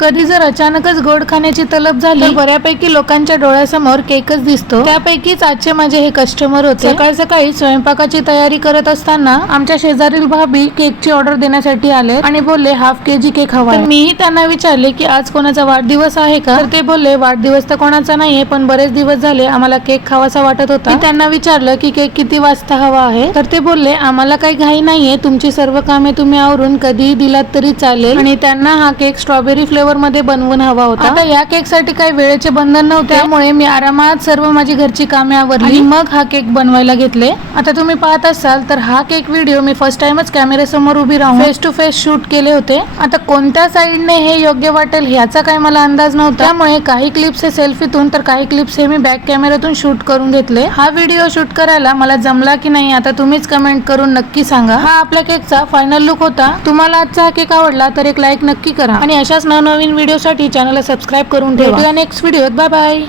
कधी जर अचानकच गोड खाण्याची तलब झाली तर बऱ्यापैकी लोकांच्या डोळ्यासमोर केकच दिसतो। त्यापैकीच आजचे माझे हे कस्टमर होते। सकाळ सकाळी स्वयंपाकाची तयारी करत असताना आमच्या शेजारील भाभी केकची ऑर्डर देण्यासाठी आले आणि बोलले हाफ केजी केक हवा आहे। मीही त्यांना विचारले की आज कोणाचा वाढदिवस आहे का, तर ते बोलले वाढदिवस तर कोणाचा नाहीये, पण बरेच दिवस झाले आम्हाला केक खावासा वाटत होता। मी त्यांना विचारलं की केक किती वाजता हवा आहे, तर ते बोलले आम्हाला काही घाई नाहीये, तुमची सर्व कामे तुम्ही आवरून कधीही दिलात तरी चालेल। आणि त्यांना हा केक स्ट्रॉबेरी फ्लेवर मध्ये बनवून हवा होता। आता या केक साठी काही वेळेचे बंधन नव्हते, त्यामुळे मी आरामात सर्व माझी घरची कामे आवरली मग हा केक बनवायला घेतले। आता तुम्ही पाहत असाल तर हा केक व्हिडिओ मी फर्स्ट टाइमच कॅमेरा समोर उभी राहून फेस टू फेस शूट केले होते। आता कोणत्या साईडने हे योग्य वाटेल ह्याचा काही मला अंदाज नव्हता, त्यामुळे काही क्लिप्स हे सेल्फीतून तर काही क्लिप्स हे मी बॅक कॅमेरातून शूट करून घेतले। हा व्हिडिओ शूट करायला मला जमला की नाही आता तुम्हीच कमेंट करून नक्की सांगा। हा आपल्या केकचा फायनल लुक होता। तुम्हाला आजचा हा केक आवडला तर एक लाईक नक्की करा आणि अशाच नवनवीन व्हिडिओसाठी चॅनलला सबस्क्राईब करून ठेवा। भेटूया नेक्स्ट व्हिडिओत, बाय बाय।